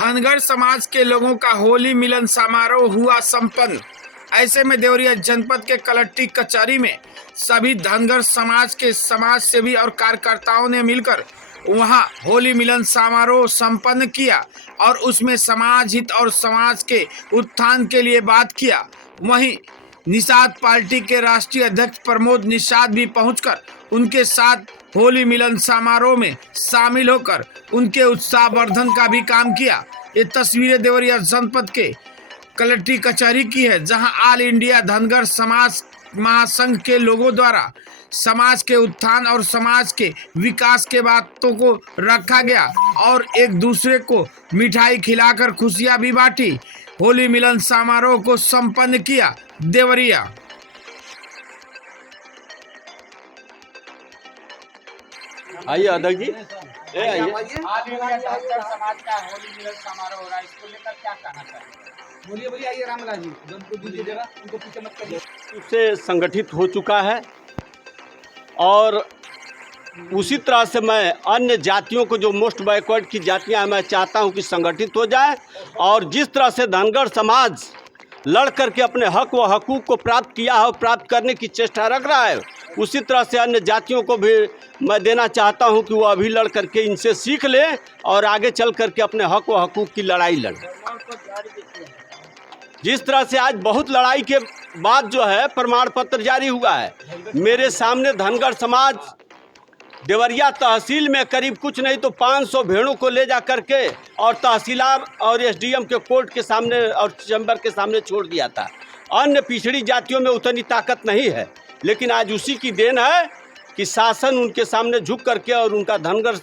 धनगर समाज के लोगों का होली मिलन समारोह हुआ संपन्न। ऐसे में देवरिया जनपद के कलेक्ट्री कचहरी में सभी धनगर समाज के समाज सेवी और कार्यकर्ताओं ने मिलकर वहां होली मिलन समारोह संपन्न किया और उसमें समाज हित और समाज के उत्थान के लिए बात किया। वहीं निषाद पार्टी के राष्ट्रीय अध्यक्ष प्रमोद निषाद भी पहुंचकर उनके साथ होली मिलन समारोह में शामिल होकर उनके उत्साहवर्धन का भी काम किया। ये तस्वीरें देवरिया जनपद के कलेक्ट्री कचहरी की है, जहां ऑल इंडिया धनगर समाज महासंघ के लोगों द्वारा समाज के उत्थान और समाज के विकास के बातों को रखा गया और एक दूसरे को मिठाई खिलाकर खुशियां भी बांटी। होली मिलन समारोह को संपन्न किया। देवरिया आइए अध्यक्ष जी, आइए। समाज का होली मिलन समारोह हो रहा है, इसको लेकर क्या कहना चाहिए? बोलिए आइए रामलाल जी, उनको दीजिए जगह, उनको पीछे मत करिए। उससे संगठित हो चुका है और उसी तरह से मैं अन्य जातियों को जो मोस्ट बैकवर्ड की जातियां हैं, मैं चाहता हूं कि संगठित हो जाए और जिस तरह से धनगर समाज लड़ करके अपने हक व हकूक़ को प्राप्त किया है और प्राप्त करने की चेष्टा रख रहा है, उसी तरह से अन्य जातियों को भी मैं देना चाहता हूं कि वो अभी लड़ करके इनसे सीख ले और आगे चल करके अपने हक व हकूक़ की लड़ाई लड़े। जिस तरह से आज बहुत लड़ाई के बाद जो है प्रमाण पत्र जारी हुआ है, मेरे सामने धनगर समाज देवरिया तहसील में करीब कुछ नहीं तो 500 भेड़ों को ले जा करके और तहसीलदार और एसडीएम के कोर्ट के सामने और चैम्बर के सामने छोड़ दिया था। अन्य पिछड़ी जातियों में उतनी ताकत नहीं है, लेकिन आज उसी की देन है कि शासन उनके सामने झुक करके और उनका धनगर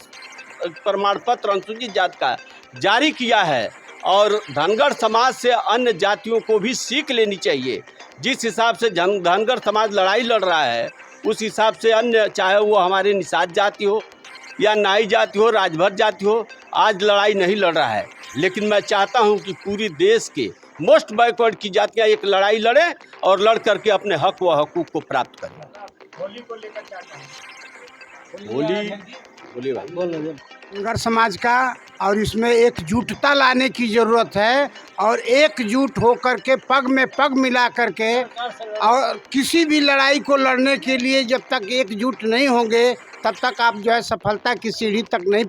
प्रमाण पत्र अनुसूचित जाति का जारी किया है और धनगर समाज से अन्य जातियों को भी सीख लेनी चाहिए। जिस हिसाब से धनगर समाज लड़ाई लड़ रहा है, उस हिसाब से अन्य, चाहे वो हमारे निषाद जाति हो या नाई जाति हो, राजभर जाति हो, आज लड़ाई नहीं लड़ रहा है। लेकिन मैं चाहता हूं कि पूरी देश के मोस्ट बैकवर्ड की जातियां एक लड़ाई लड़ें और लड़ करके अपने हक व हकूक़ को प्राप्त करें। होली को लेकर क्या कहेंगे? बोलिए भाई। धनगर समाज का और इसमें एकजुटता लाने की ज़रूरत है और एकजुट होकर के पग में पग मिला करके और किसी भी लड़ाई को लड़ने के लिए जब तक एकजुट नहीं होंगे तब तक आप जो है सफलता की सीढ़ी तक नहीं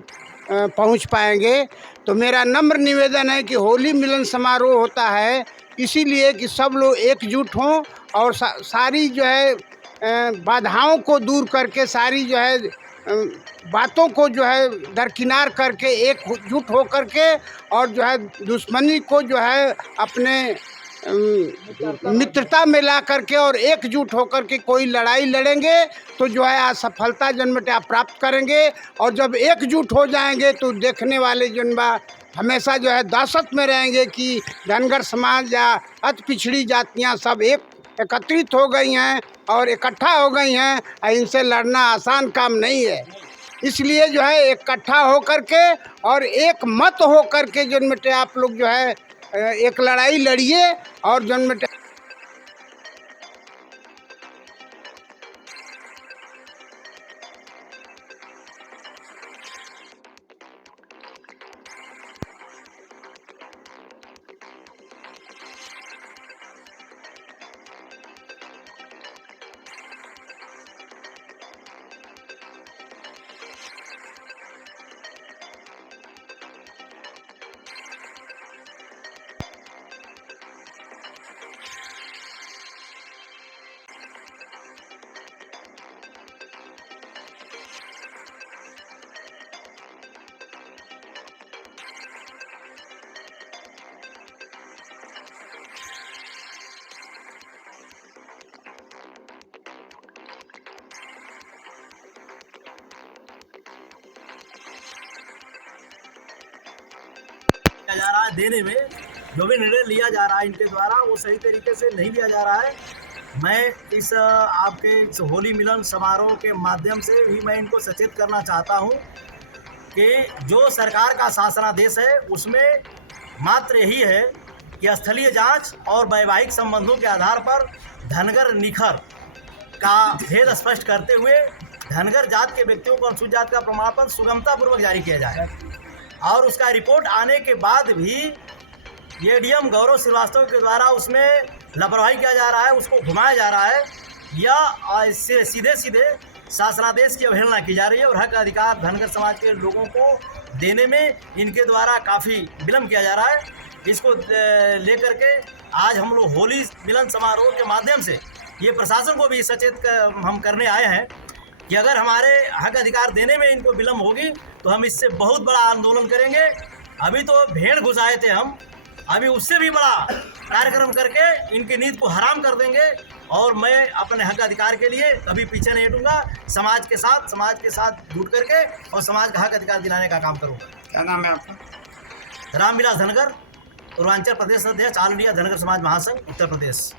पहुंच पाएंगे। तो मेरा नम्र निवेदन है कि होली मिलन समारोह होता है इसीलिए कि सब लोग एकजुट हों और सारी जो है बाधाओं को दूर करके, सारी जो है बातों को जो है दरकिनार करके एकजुट हो करके और जो है दुश्मनी को जो है अपने मित्रता में ला करके और एकजुट होकर के कोई लड़ाई लड़ेंगे तो जो है आज सफलता जन्मतः प्राप्त करेंगे। और जब एकजुट हो जाएंगे तो देखने वाले जन्मा हमेशा जो है दहशत में रहेंगे कि धनगर समाज या अति पिछड़ी जातियां सब एकत्रित हो गई हैं और इकट्ठा हो गई हैं। इनसे लड़ना आसान काम नहीं है, इसलिए जो है इकट्ठा हो करके और एक मत हो करके जन्मतः आप लोग जो है एक लड़ाई लड़िए और जन्मतः जा रहा है देने में, जो भी निर्णय लिया जा रहा है इनके द्वारा वो सही तरीके से नहीं लिया जा रहा है। मैं इस आपके इस होली मिलन समारोह के माध्यम से भी मैं इनको सचेत करना चाहता हूं कि जो सरकार का शासनादेश है उसमें मात्र यही है कि स्थलीय जांच और वैवाहिक संबंधों के आधार पर धनगर निखर का भेद स्पष्ट करते हुए धनगर जात के व्यक्तियों को अनुसूचित जाति का प्रमाण पत्र सुगमतापूर्वक जारी किया जाए। और उसका रिपोर्ट आने के बाद भी एडीएम गौरव श्रीवास्तव के द्वारा उसमें लापरवाही किया जा रहा है, उसको घुमाया जा रहा है, या इससे सीधे सीधे शासनादेश की अवहेलना की जा रही है और हक अधिकार धनगर समाज के लोगों को देने में इनके द्वारा काफ़ी विलम्ब किया जा रहा है। इसको लेकर के आज हम लोग होली मिलन समारोह के माध्यम से ये प्रशासन को भी सचेत हम करने आए हैं कि अगर हमारे हक अधिकार देने में इनको विलम्ब होगी तो हम इससे बहुत बड़ा आंदोलन करेंगे। अभी तो भेड़ घुसाए थे हम, अभी उससे भी बड़ा कार्यक्रम करके इनकी नीति को हराम कर देंगे और मैं अपने हक अधिकार के लिए कभी पीछे नहीं हटूंगा। समाज के साथ जुट करके और समाज का हक अधिकार दिलाने का काम करूंगा। क्या नाम है आपका? रामविलास धनगर, पूर्वांचल प्रदेश अध्यक्ष, ऑल इंडिया धनगर समाज महासंघ, उत्तर प्रदेश।